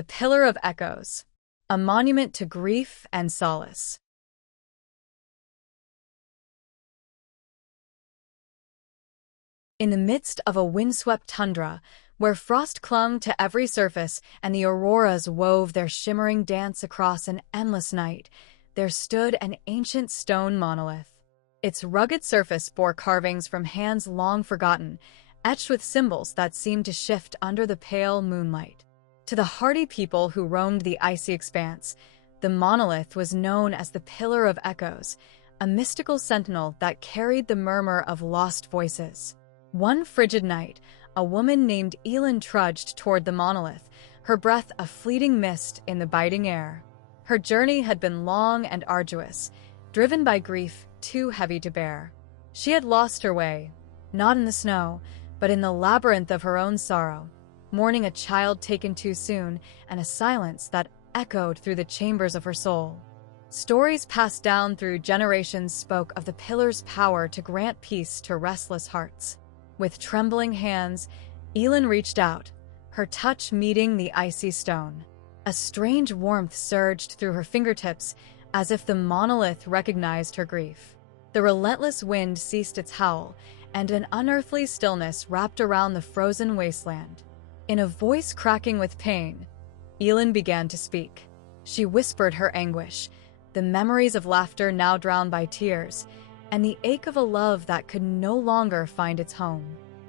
the Pillar of Echoes, a monument to grief and solace. In the midst of a windswept tundra, where frost clung to every surface and the auroras wove their shimmering dance across an endless night, there stood an ancient stone monolith. Its rugged surface bore carvings from hands long forgotten, etched with symbols that seemed to shift under the pale moonlight. To the hardy people who roamed the icy expanse, the monolith was known as the Pillar of Echoes, a mystical sentinel that carried the murmur of lost voices. One frigid night, a woman named Elin trudged toward the monolith, her breath a fleeting mist in the biting air. Her journey had been long and arduous, driven by grief too heavy to bear. She had lost her way, not in the snow, but in the labyrinth of her own sorrow, mourning a child taken too soon and a silence that echoed through the chambers of her soul. Stories passed down through generations spoke of the pillar's power to grant peace to restless hearts. With trembling hands, Elin reached out, her touch meeting the icy stone. A strange warmth surged through her fingertips, as if the monolith recognized her grief. The relentless wind ceased its howl, and an unearthly stillness wrapped around the frozen wasteland. In a voice cracking with pain, Elin began to speak. She whispered her anguish, the memories of laughter now drowned by tears, and the ache of a love that could no longer find its home.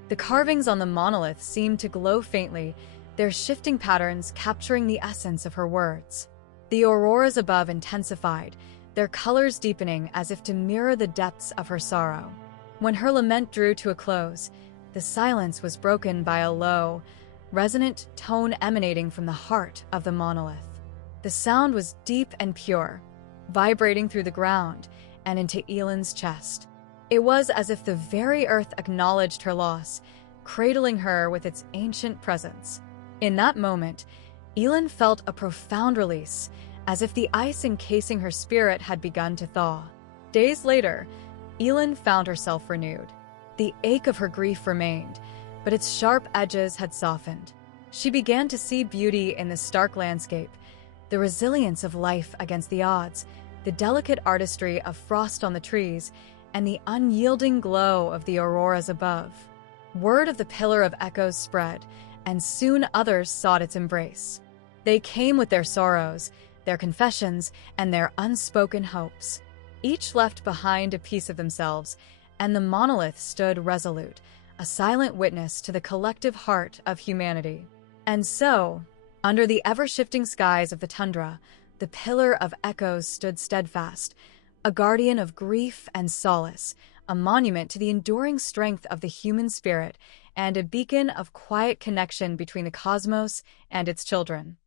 The carvings on the monolith seemed to glow faintly, their shifting patterns capturing the essence of her words. The auroras above intensified, their colors deepening as if to mirror the depths of her sorrow. When her lament drew to a close, the silence was broken by a low, resonant tone emanating from the heart of the monolith. The sound was deep and pure, vibrating through the ground and into Elin's chest. It was as if the very earth acknowledged her loss, cradling her with its ancient presence. In that moment, Elin felt a profound release, as if the ice encasing her spirit had begun to thaw. Days later, Elin found herself renewed. The ache of her grief remained, but its sharp edges had softened. She began to see beauty in the stark landscape, the resilience of life against the odds, the delicate artistry of frost on the trees, and the unyielding glow of the auroras above. Word of the Pillar of Echoes spread, and soon others sought its embrace. They came with their sorrows, their confessions, and their unspoken hopes. Each left behind a piece of themselves, and the monolith stood resolute, a silent witness to the collective heart of humanity. And so, under the ever-shifting skies of the tundra, the Pillar of Echoes stood steadfast, a guardian of grief and solace, a monument to the enduring strength of the human spirit, and a beacon of quiet connection between the cosmos and its children.